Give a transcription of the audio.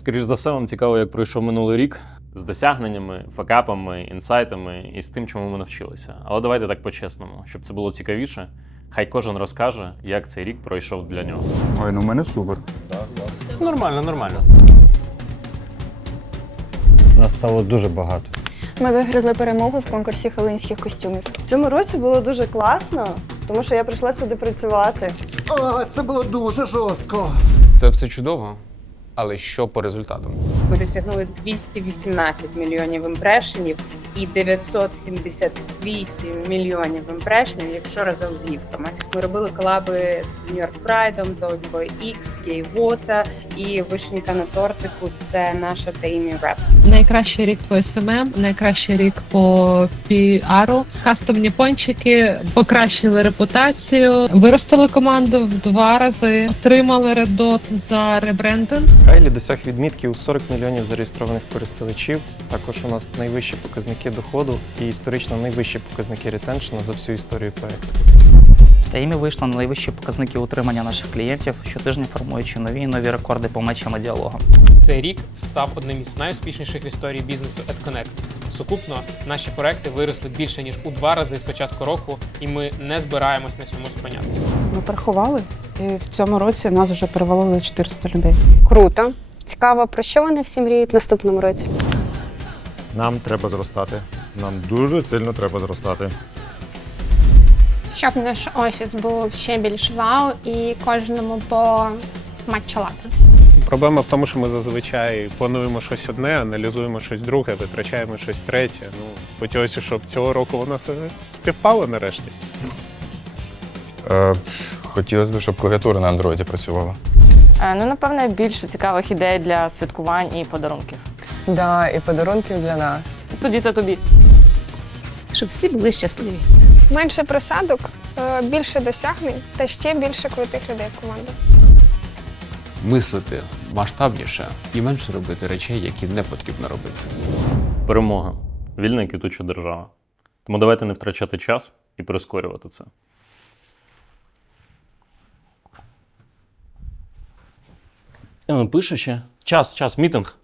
Скоріше за все, вам цікаво, як пройшов минулий рік з досягненнями, факапами, інсайтами і з тим, чому ми навчилися. Але давайте так по-чесному, щоб це було цікавіше. Хай кожен розкаже, як цей рік пройшов для нього. Ой, ну в мене супер. Нормально, нормально. Нас стало дуже багато. Ми вигризли перемогу в конкурсі хеллоуінських костюмів. В цьому році було дуже класно, тому що я прийшла сюди працювати. О, це було дуже жорстко. Це все чудово, але що по результатам? Ми досягнули 218 мільйонів імпрешенів і 978 мільйонів імпрешенів, якщо разом з лівками. Ми робили колаби з New York Pride, Dogboy X, Gay Water і вишенька на тортику це наша Теймі Репт. Найкращий рік по СММ, найкращий рік по піару. Кастомні пончики покращили репутацію, виростили команду в два рази, отримали редот за ребрендинг. Кайлі досяг відмітки у 40 мільйонів зареєстрованих користувачів. Також у нас найвищі показники доходу і історично найвищі показники ретеншена за всю історію проекту. Та імі вийшло на найвищі показники утримання наших клієнтів, щотижня формуючи нові і нові рекорди по мечам і діалогам. Цей рік став одним із найуспішніших в історії бізнесу AdConnect. Сукупно наші проекти виросли більше ніж у два рази з початку року, і ми не збираємось на цьому зупинятися. Ми порахували, і в цьому році нас вже перевело за 400 людей. Круто. Цікаво, про що вони всі мріють в наступному році? Нам треба зростати. Нам дуже сильно треба зростати. Щоб наш офіс був ще більш вау і кожному по матчалати. Проблема в тому, що ми зазвичай плануємо щось одне, аналізуємо щось друге, витрачаємо щось третє. Ну, хотілося, щоб цього року воно все співпало нарешті. Е, хотілося б, щоб клавіатура на андроїді працювала. Ну, напевно, більше цікавих ідей для святкувань і подарунків. Да, і подарунків для нас. Тоді це тобі. Щоб всі були щасливі. Менше просадок, е, більше досягнень та ще більше крутих людей в команду. Мислити масштабніше і менше робити речей, які не потрібно робити. Перемога. Вільна і квітуча держава. Тому давайте не втрачати час і прискорювати це. Пише ще. Час, час, мітинг.